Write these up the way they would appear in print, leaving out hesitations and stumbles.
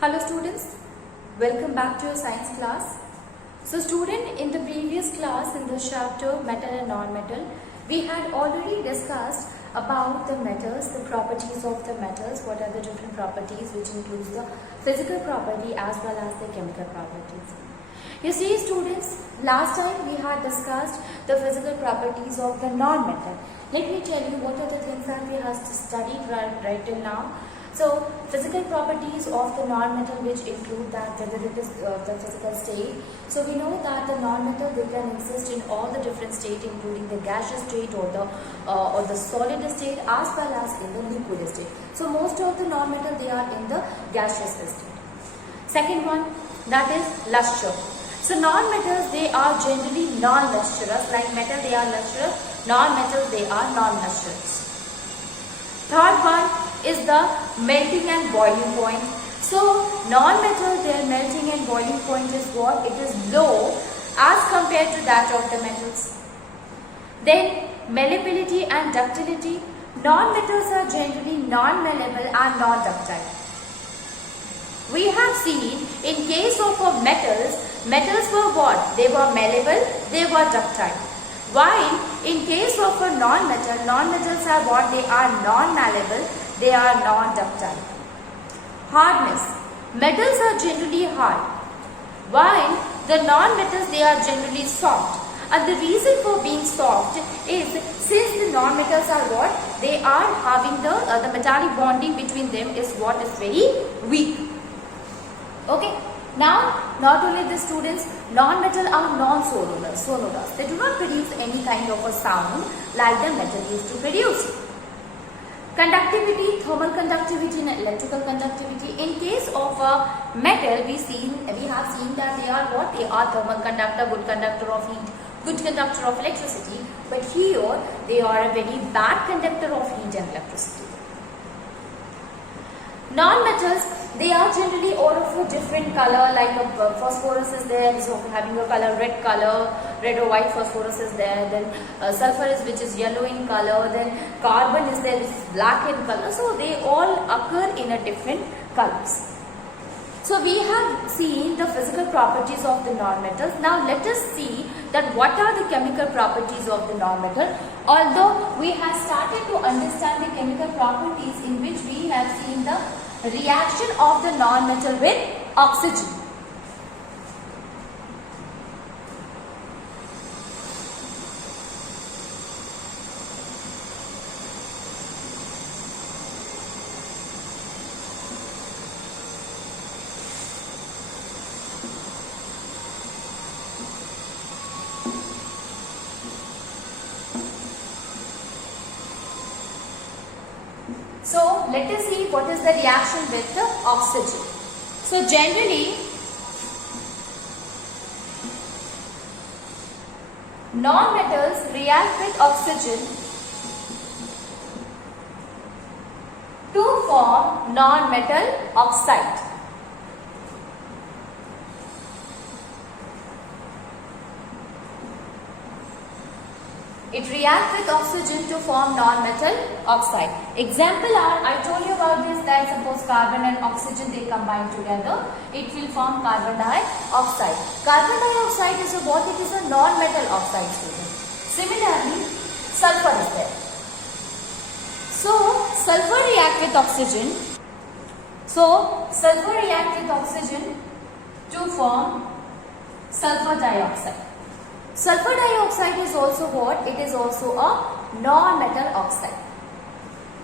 Hello students, welcome back to your science class. So student, in the previous class in the chapter metal and non-metal, we had already discussed about the metals, the properties of the metals, what are the different properties which includes the physical property as well as the chemical properties. You see students, last time we had discussed the physical properties of the non-metal. Let me tell you what are the things that we have studied right till now. So, physical properties of the non-metal which include that whether it is the physical state. So, we know that the non-metal they can exist in all the different states including the gaseous state or the solid state as well as in the liquid state. So, most of the non-metal they are in the gaseous state. Second one, that is luster. So, non-metals they are generally non-lustrous, like metal they are lustrous, non-metals they are non-lustrous. Third one is the melting and boiling point. So, non-metal their melting and boiling point is what? It is low as compared to that of the metals. Then, malleability and ductility. Non-metals are generally non-malleable and non-ductile. We have seen in case of metals were what? They were malleable, they were ductile. While in case of a non-metals are what? They are non-malleable, they are non-ductile. Hardness. Metals are generally hard, while the non-metals they are generally soft. And the reason for being soft is since the non-metals are what? They are having the metallic bonding between them is what is very weak. Okay. Now, not only the students, non-metal are non-sonorous. They do not produce any kind of a sound like the metal used to produce. Conductivity, thermal conductivity and electrical conductivity. In case of a metal, we have seen that they are what? They are thermal conductor, good conductor of heat, good conductor of electricity. But here, they are a very bad conductor of heat and electricity. Non-metals, they are generally all of a different color, like a phosphorus is there, so having a red or white phosphorus is there, then sulfur is which is yellow in color, then carbon is there which is black in color, so they all occur in a different colors. So we have seen the physical properties of the non-metals. Now let us see that what are the chemical properties of the non-metal. Although we have started to understand the chemical properties in which we have seen the reaction of the non-metal with oxygen. So, let us see what is the reaction with the oxygen. So, generally, non-metals react with oxygen to form non-metal oxide. It reacts with oxygen to form non-metal oxide. Example are, I told you about this, that suppose carbon and oxygen they combine together, it will form carbon dioxide. Carbon dioxide is what? It is a non-metal oxide student. Similarly, sulfur is there. So, sulfur react with oxygen. So, sulfur react with oxygen to form sulfur dioxide. Sulfur dioxide is also what? It is also a non-metal oxide.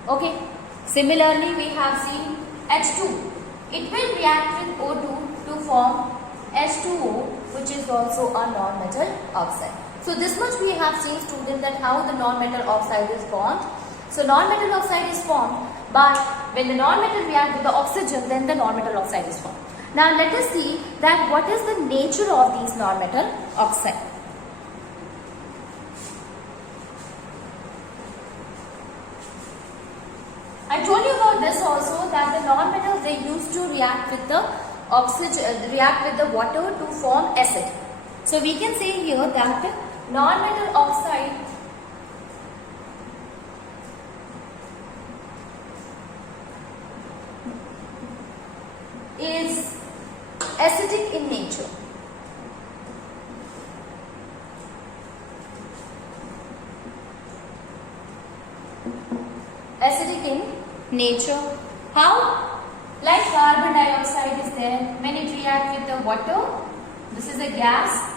Okay. Similarly, we have seen H2. It will react with O2 to form H2O, which is also a non-metal oxide. So, this much we have seen, students, that how the non-metal oxide is formed. So, non-metal oxide is formed, but when the non-metal react with the oxygen, then the non-metal oxide is formed. Now, let us see that what is the nature of these non-metal oxide. I told you about this also, that the non-metals they used to react with the oxygen, react with the water to form acid. So we can say here that non-metal oxide is acidic in nature. Acidic in nature. How? Like carbon dioxide is there. When it reacts with the water, this is a gas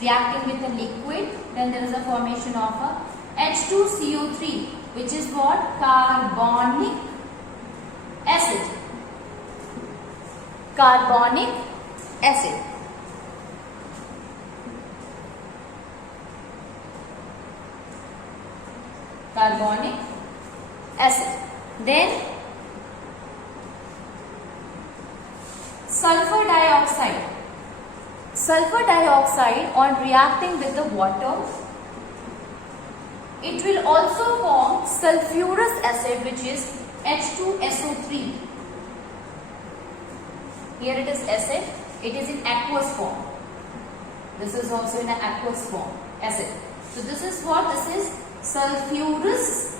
reacting with a liquid, then there is a formation of a H2CO3, which is what? Carbonic acid. Carbonic acid. Carbonic acid. Then sulfur dioxide. Sulfur dioxide, on reacting with the water, it will also form sulfurous acid, which is H2SO3. Here it is acid, it is in aqueous form. This is also in an aqueous form, acid. So this is what? This is sulfurous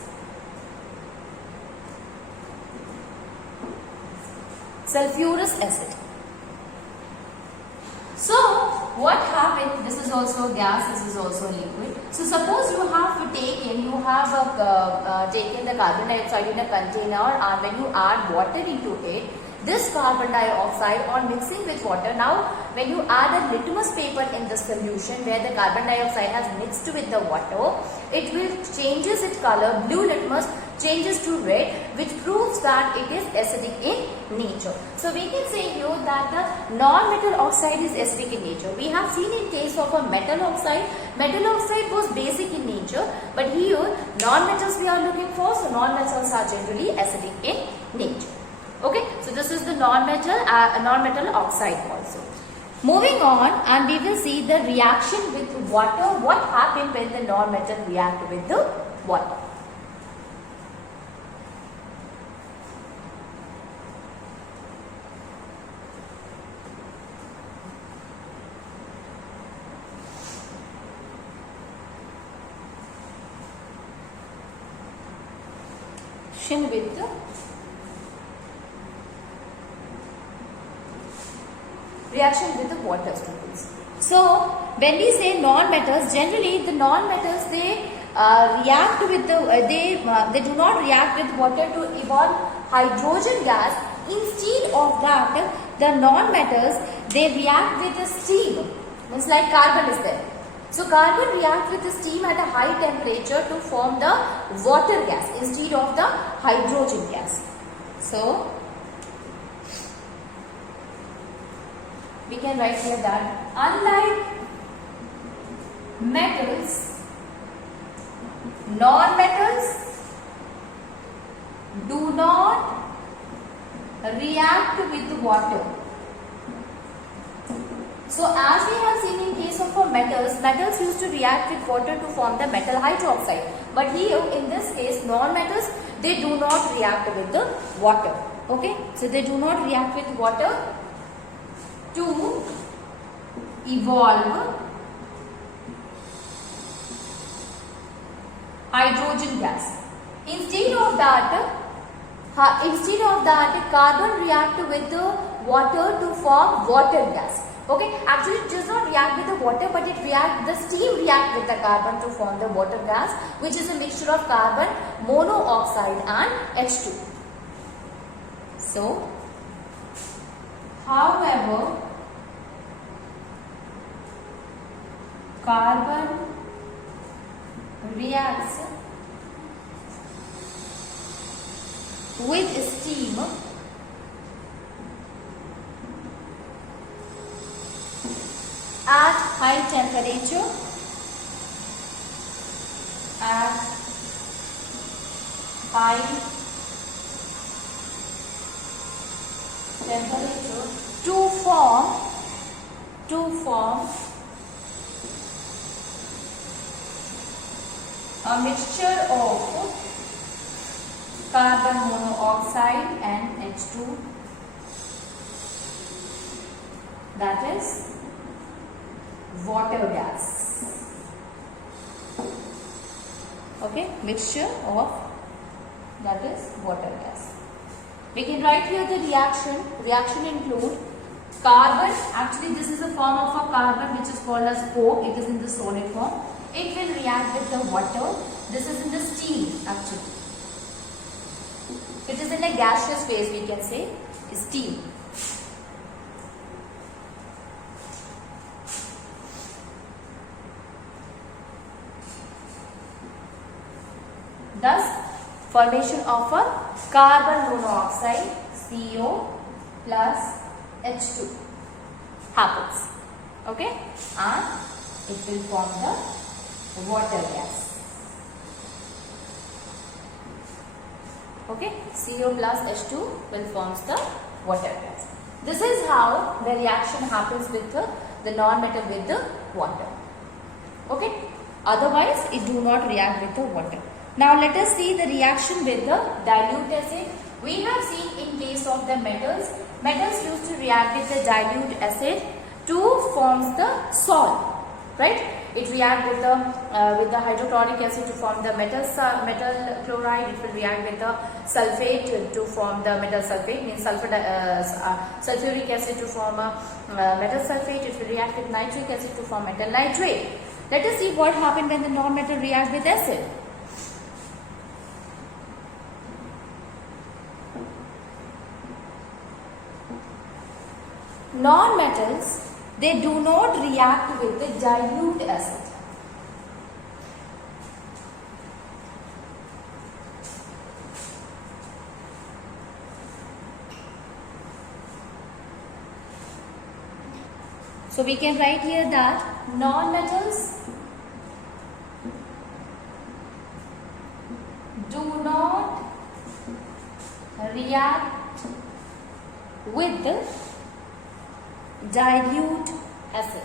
acid. So what happened? This is also gas, this is also liquid. So suppose you have taken the carbon dioxide in a container, and when you add water into it, this carbon dioxide on mixing with water, now when you add a litmus paper in the solution where the carbon dioxide has mixed with the water, it will changes its color. Blue litmus changes to red, which proves that it is acidic in nature. So we can say here that the non-metal oxide is acidic in nature. We have seen in case of a metal oxide was basic in nature, but here non-metals we are looking for, so non-metals are generally acidic in nature. Okay, so this is the non-metal oxide also. Moving on, and we will see the reaction with water. What happens when the non-metal react with the water? With the reaction with the water, students. So when we say non-metals, generally the non-metals they react with the they do not react with water to evolve hydrogen gas. Instead of that, the non-metals they react with the steam. Means like carbon is there. So carbon reacts with the steam at a high temperature to form the water gas instead of the hydrogen gas. So we can write here that unlike metals, non-metals do not react with water. So as we have seen in case of metals used to react with water to form the metal hydroxide. But here in this case non-metals, they do not react with the water. Okay, so they do not react with water to evolve hydrogen gas. Instead of that carbon react with the water to form water gas. Okay, actually it does not react with the water, but the steam react with the carbon to form the water gas, which is a mixture of carbon monoxide and H2. So, however, carbon reacts with steam at high temperature, to form a mixture of carbon monoxide and H2, that is water gas. Okay, mixture of, that is water gas. We can write here the reaction. Reaction include carbon. Actually, this is a form of a carbon which is called as coke. It is in the solid form. It will react with the water. This is in the steel actually. It is in a gaseous phase, we can say, steel. Thus, formation of a carbon monoxide CO plus H2 happens. Okay, and it will form the water gas. Okay, CO plus H2 will form the water gas. This is how the reaction happens with the non-metal with the water. Okay, otherwise it do not react with the water. Now let us see the reaction with the dilute acid. We have seen in case of the metals used to react with the dilute acid to form the salt, right? It reacts with the hydrochloric acid to form the metal chloride. It will react with the sulfate to form the metal sulfate, means sulfuric acid to form a metal sulfate. It will react with nitric acid to form metal nitrate. Let us see what happens when the non-metal react with acid. Non-metals, they do not react with the dilute acid. So we can write here that non-metals do not react with the dilute acid.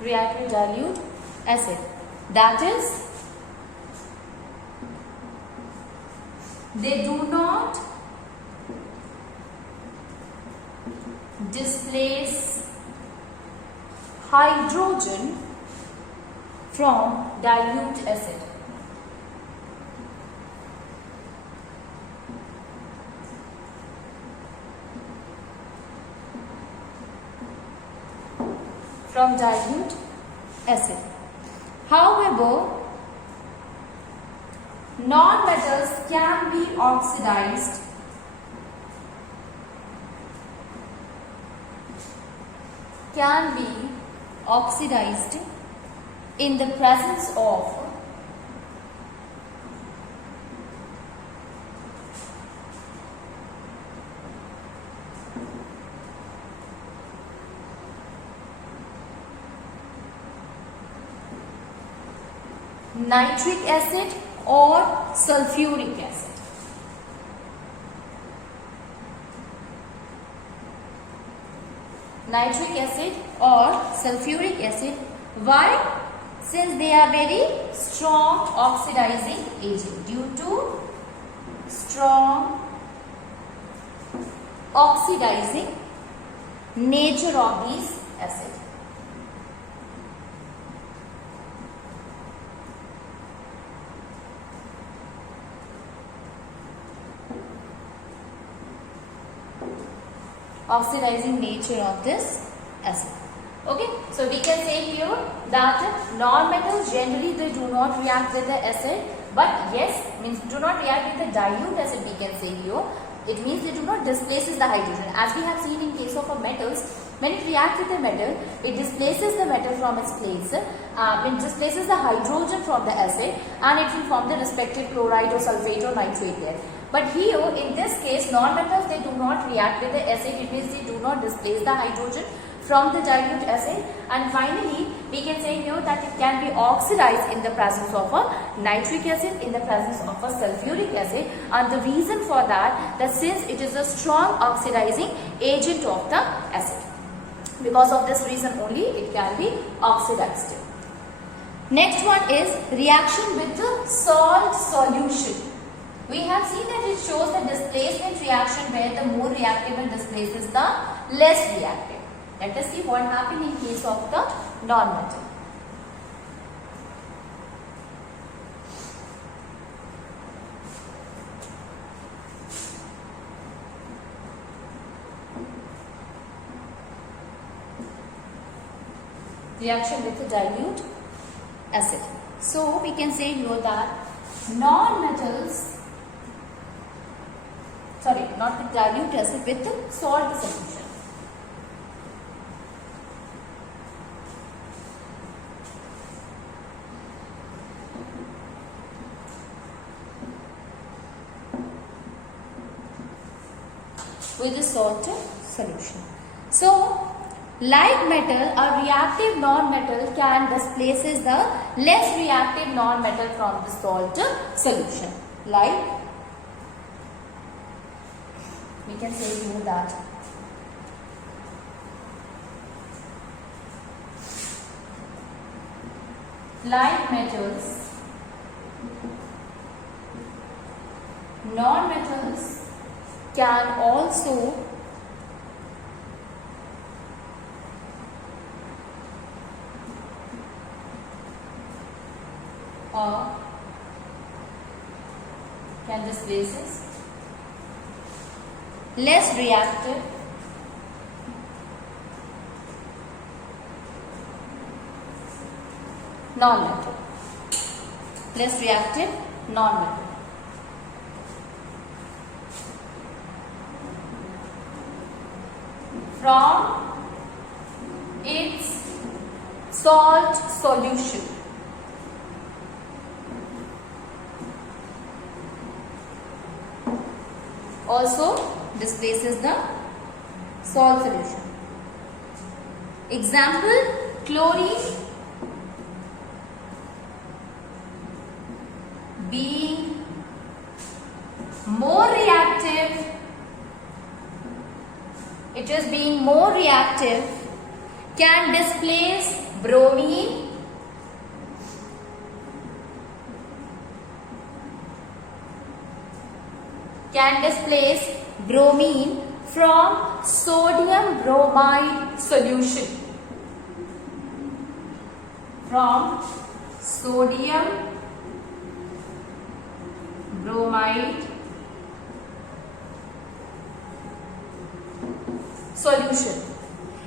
React with dilute acid. That is, they do not displace hydrogen from dilute acid. From dilute acid. However, non-metals can be oxidized in the presence of nitric acid or sulfuric acid. Nitric acid or sulfuric acid. Why? Since they are very strong oxidizing agent. Due to strong oxidizing nature of these acids. Oxidizing nature of this acid. Okay, so we can say here that non-metals generally they do not react with the acid, but yes, means do not react with the dilute acid, we can say here. It means they do not displaces the hydrogen. As we have seen in case of metals, when it reacts with the metal, it displaces the metal from its place, it displaces the hydrogen from the acid, and it will form the respective chloride or sulfate or nitrate there. But here, in this case, non-metals, they do not react with the acid. It means they do not displace the hydrogen from the dilute acid. And finally, we can say here that it can be oxidized in the presence of a nitric acid, in the presence of a sulfuric acid. And the reason for that since it is a strong oxidizing agent of the acid. Because of this reason only, it can be oxidized. Next one is reaction with the salt solution. We have seen that it shows the displacement reaction where the more reactive and displaces the less reactive. Let us see what happened in case of the non-metal. Reaction with the dilute acid. So we can say here that non-metals, sorry, not with dilute acid, with the salt solution. With the salt solution. So, like metal, a reactive non-metal can displaces the less reactive non-metal from the salt solution. Like, we can say here that like metals, non-metals can also can displaces less reactive non-metal. Less reactive non-metal. From its salt solution. Also displaces the salt solution. Example, chlorine being more reactive, it is being more reactive, can displace bromine from sodium bromide solution. From sodium bromide solution.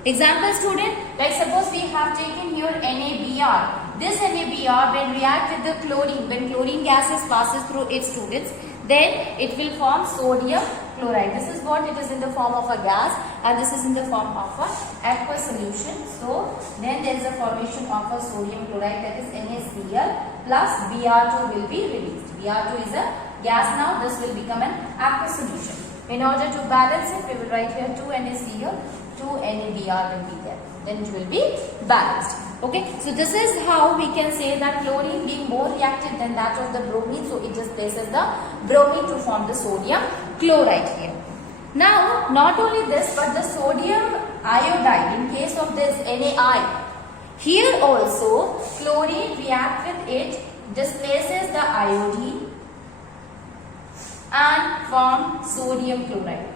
Example, student, like suppose we have taken here NaBr. This NaBr when react with the chlorine, when chlorine gases passes through its students, then it will form sodium chloride. This is what it is in the form of a gas, and this is in the form of a aqueous solution. So then there is a formation of a sodium chloride, that is NaCl plus Br2 will be released. Br2 is a gas now, this will become an aqueous solution. In order to balance it, we will write here 2 NaCl, 2 NaBr will be there. Then it will be balanced. Okay, so this is how we can say that chlorine being more reactive than that of the bromine, so it displaces the bromine to form the sodium chloride here. Now, not only this, but the sodium iodide, in case of this NaI, here also chlorine react with it, displaces the iodine and form sodium chloride.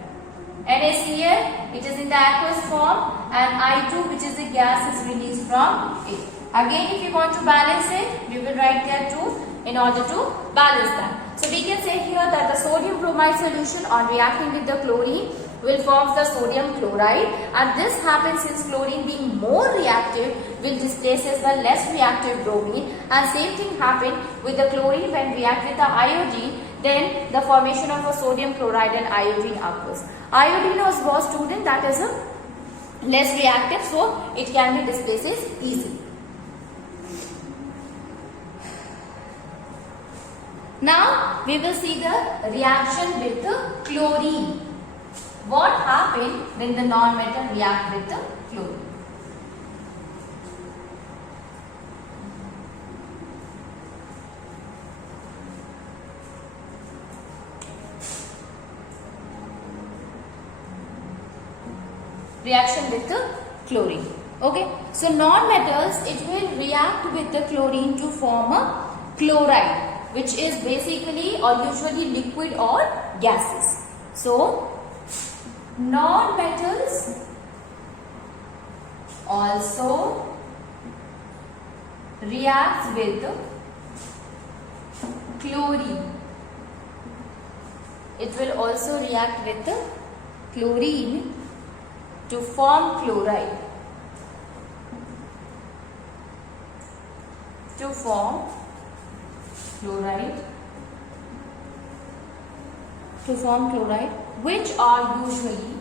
NaCl, it is in the aqueous form, and I2, which is the gas, is released from it. Again, if you want to balance it, we will write there 2 in order to balance that. So we can say here that the sodium bromide solution on reacting with the chlorine will form the sodium chloride, and this happens since chlorine being more reactive will displaces the less reactive bromine, and same thing happened with the chlorine when react with the iodine, then the formation of a sodium chloride and iodine occurs. Iodine was student, that is a less reactive, so it can be displaces easily. Now we will see the reaction with the chlorine. What happened when the non-metal react with the chlorine? Reaction with the chlorine. Okay, so non-metals, it will react with the chlorine to form a chloride, which is basically or usually liquid or gases. So non-metals also reacts with chlorine. It will also react with chlorine to form chloride. To form chloride. To form chloride, which are usually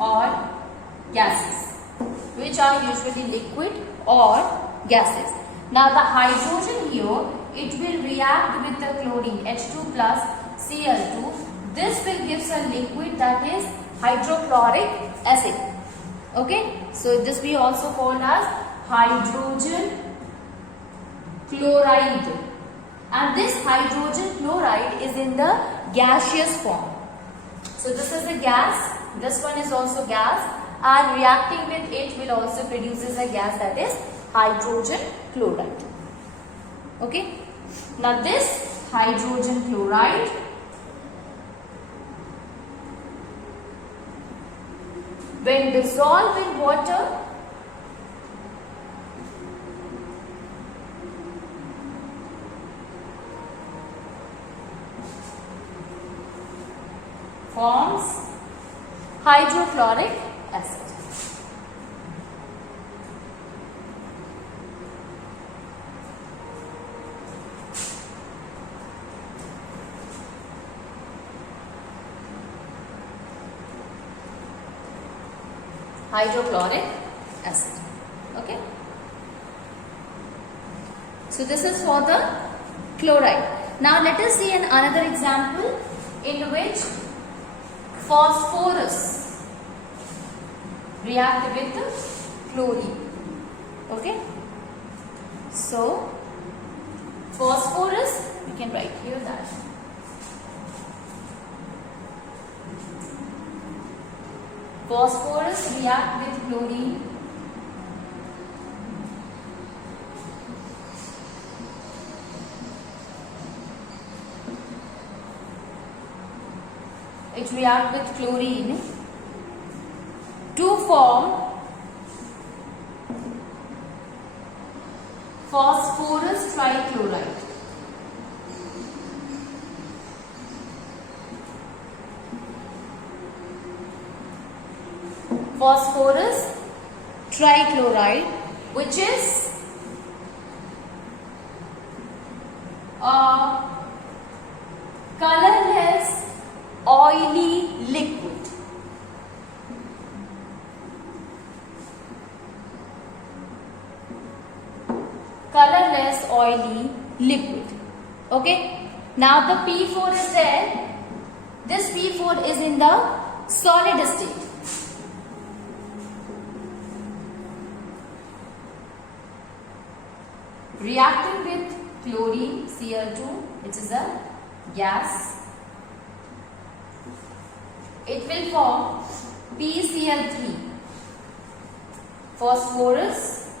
or gases, which are usually liquid or gases. Now the hydrogen here, it will react with the chlorine H2 plus Cl2. This will give a liquid that is hydrochloric acid. Okay, so this we also called as hydrogen chloride, and this hydrogen chloride is in the gaseous form. So this is a gas, this one is also gas, and reacting with it will also produces a gas that is hydrogen chloride. Okay, now this hydrogen chloride when dissolved in water forms hydrochloric acid. Hydrochloric acid. Okay. So this is for the chloride. Now let us see another example in which phosphorus react with the chlorine. Okay. So phosphorus, we can write here that phosphorus react with chlorine it react with chlorine to form phosphorus trichloride. Phosphorus trichloride, which is a colorless oily liquid. Colorless oily liquid. Okay. Now the P4 is there. This P4 is in the solid state. Reacting with chlorine Cl2, which is a gas, it will form PCl3, phosphorus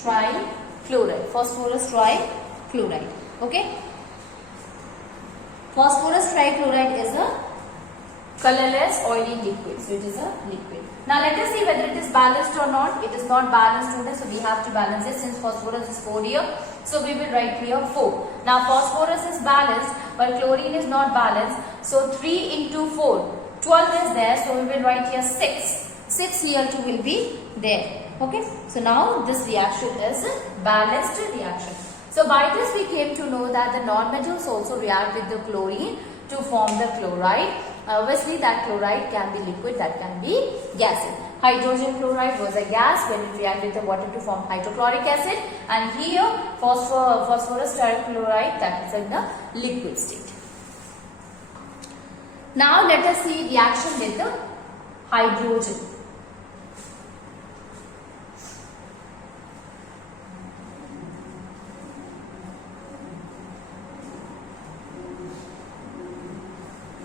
trichloride. Phosphorus trichloride. Okay. Phosphorus trichloride is a colorless oily liquid, so it is a liquid. Now let us see whether it is balanced or not. It is not balanced, students, so we have to balance it since phosphorus is 4 here. So we will write here 4. Now phosphorus is balanced but chlorine is not balanced. So 3 into 4, 12 is there, so we will write here 6. 6 Cl2 will be there. Okay. So now this reaction is a balanced reaction. So by this we came to know that the non-metals also react with the chlorine to form the chloride. Obviously that chloride can be liquid, that can be gaseous. Hydrogen chloride was a gas when it reacted with the water to form hydrochloric acid, and here phosphorus trichloride, that is in the liquid state. Now let us see reaction with the hydrogen.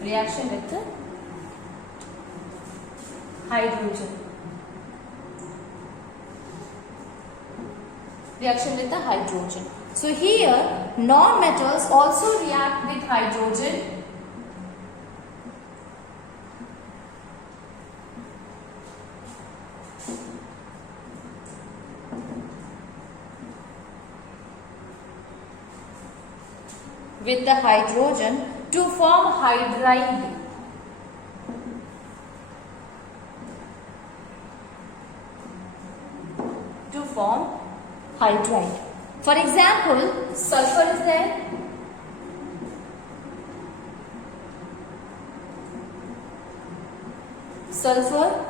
Reaction with the hydrogen. reaction with the hydrogen. So here non-metals also react with hydrogen to form hydride. For example, sulfur is there. Sulfur,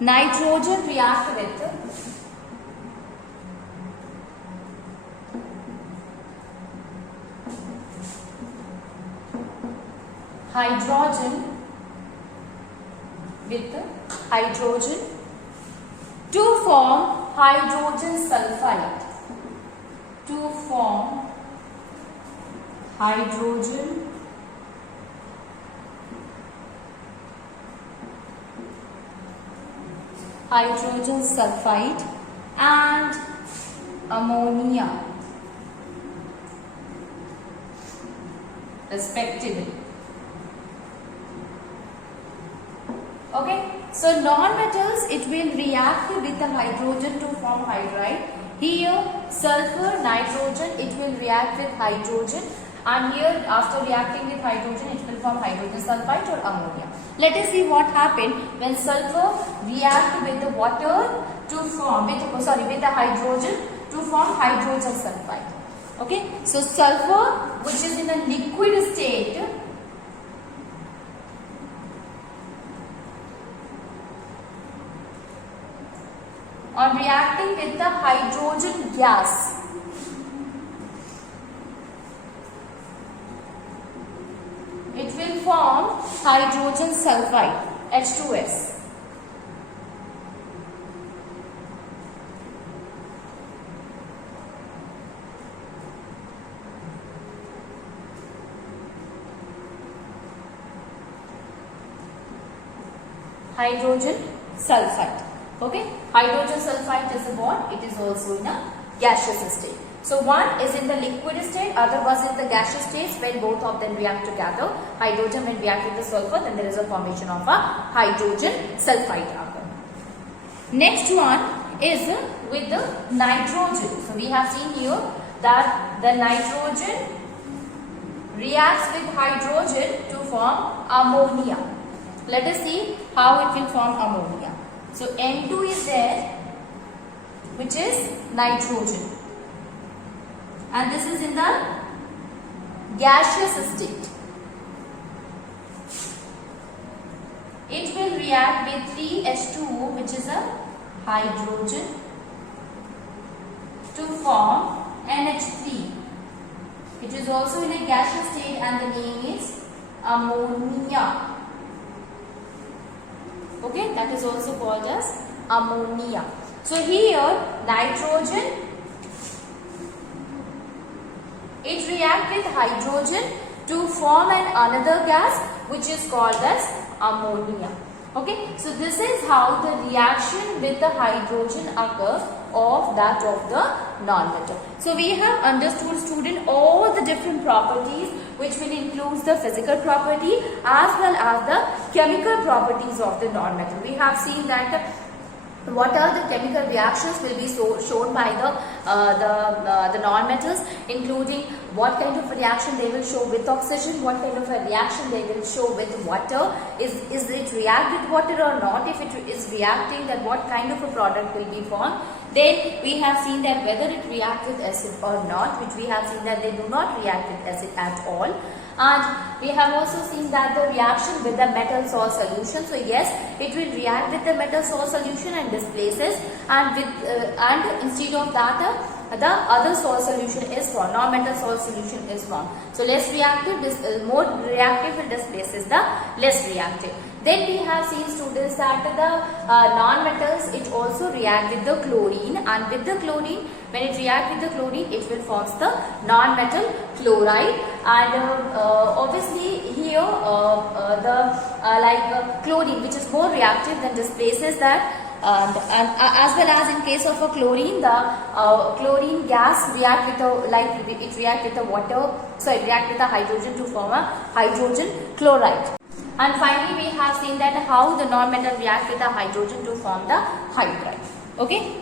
nitrogen react with hydrogen to form hydrogen sulfide. Hydrogen sulfide and ammonia respectively. Okay, so non-metals, it will react with the hydrogen to form hydride. Here sulfur, nitrogen, it will react with hydrogen, and here after reacting with hydrogen it will form hydrogen sulfide or ammonia. Let us see what happened when sulfur react with the water to form with the hydrogen to form hydrogen sulfide. Okay, so sulfur, which is in a liquid state, on reacting with the hydrogen gas, it will form hydrogen sulfide, H2S. Hydrogen sulfide. Okay, hydrogen sulfide is a bond, it is also in a gaseous state. So one is in the liquid state, other was in the gaseous state. When both of them react together, hydrogen when react with the sulfur, then there is a formation of a hydrogen sulfide carbon. Next one is with the nitrogen. So we have seen here that the nitrogen reacts with hydrogen to form ammonia. Let us see how it will form ammonia. So N2 is there, which is nitrogen, and this is in the gaseous state. It will react with 3H2O, which is a hydrogen, to form NH3. It is also in a gaseous state and the name is ammonia. Okay, that is also called as ammonia. So here nitrogen, it reacts with hydrogen to form another gas which is called as ammonia. Okay, so this is how the reaction with the hydrogen occurs of that of the non-metal. So we have understood, student, all the different properties which will include the physical property as well as the chemical properties of the non-metal. We have seen that what are the chemical reactions will be shown by the non-metals, including what kind of a reaction they will show with oxygen, what kind of a reaction they will show with water, is it react with water or not, if it is reacting, then what kind of a product will be formed. Then we have seen that whether it reacts with acid or not, which we have seen that they do not react with acid at all. And we have also seen that the reaction with the metal salt solution. So yes, it will react with the metal salt solution and displaces, and instead of that the other salt solution is formed, non-metal salt solution is formed. So less reactive, more reactive, it displaces the less reactive. Then we have seen, students, that the non-metals, it also react with the chlorine, and with the chlorine, when it reacts with the chlorine, it will form the non-metal chloride. And obviously here chlorine, which is more reactive, then displaces that and as well as in case of a chlorine, the chlorine gas react with the it react with the water, so it react with the hydrogen to form a hydrogen chloride. And finally we have seen that how the non-metal react with the hydrogen to form the hydride. Okay.